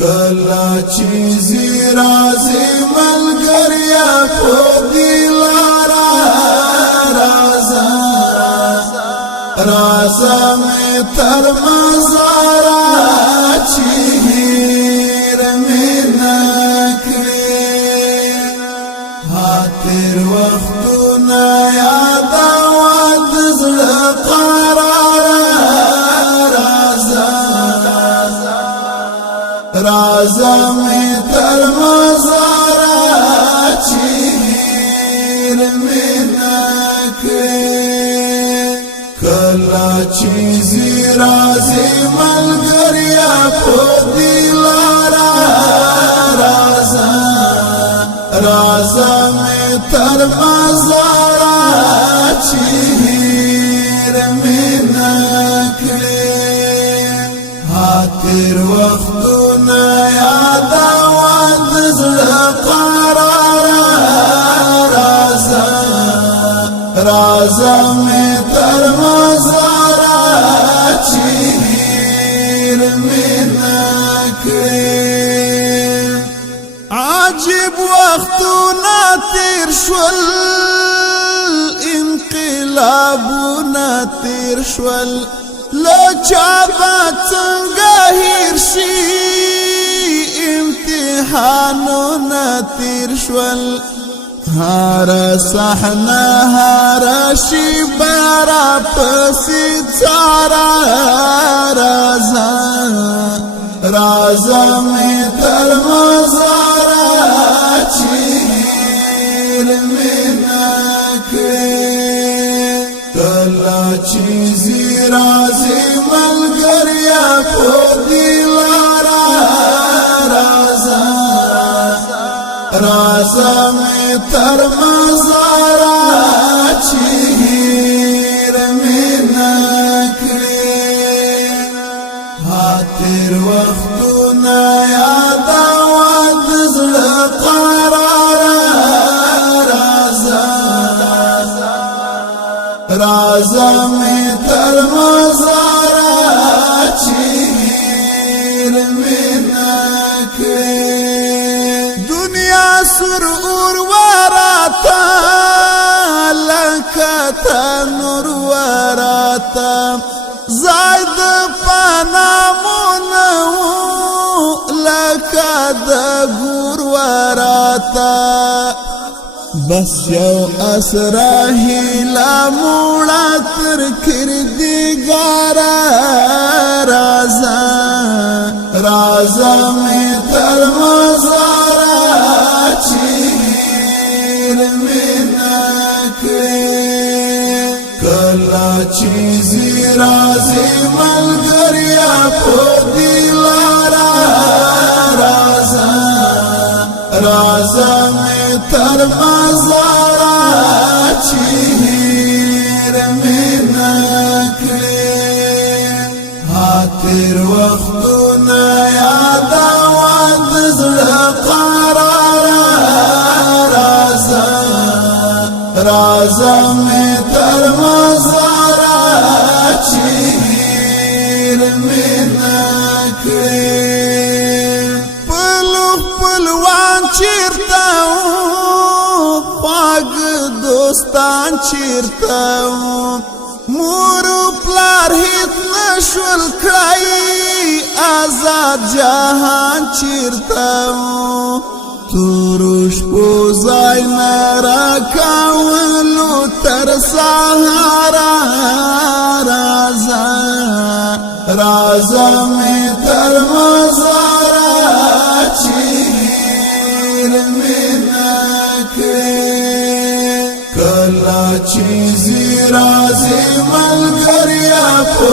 کلا چیزی رازی ملگریا پو دیلارا رازا رازا میں تر مزارا چیر میں نکلی حاتر وقتو نیادا وادزل قرارا رازا میں تر مزارا چیر میں نکلی کلا چیزی رازی ملگریا پو دیلارا رازا رازا میں تر مزارا چیر میں نکلی حاتر وقتو نیادا وادزل قرارا رازا رازا میں تر مزارا چیر میں نکلی عجب وقتو ناتر شول انقلابو ناتر شول لچابا څنګه هیر شي امتحانو نتیر شول هر صحنه هر شي بارا پسې څارا رازا رازا مې تر مزارا چیر مې نکړې کلا چیزی رازی ملگریا پو دیلارا رازا رازا میں تر مزارا چیر میں نکلی حاتر وقتو نیادا وادزل قرارا رازا رازا میں تر مزارا چیر میں نکلی دنیا سر ورواراتا لکتا نور وراتا زائد پانامونو لکتا گور وراتا بس یو اسرا هیلا موڑا تر کردگارا رازا رازا میں تر مزارا چیر میں نکلی کلا چیزی رازی ملگریا پو دیلارا رازا رازا میں تر مزارا چیر میں نکلی حاتر وقتو نیادا وادزل قرارا رازا رازا میں تر مزارا چیر میں نکلی دوستان چیرتاو مورو پلار هیت نشول کرائی آزاد جهان چیرتاو تروش پوزای نرا کاولو تر سهارا رازا رازا میں تر مزارا چیر میں نکلی کلا چیزی رازی ملگریا پو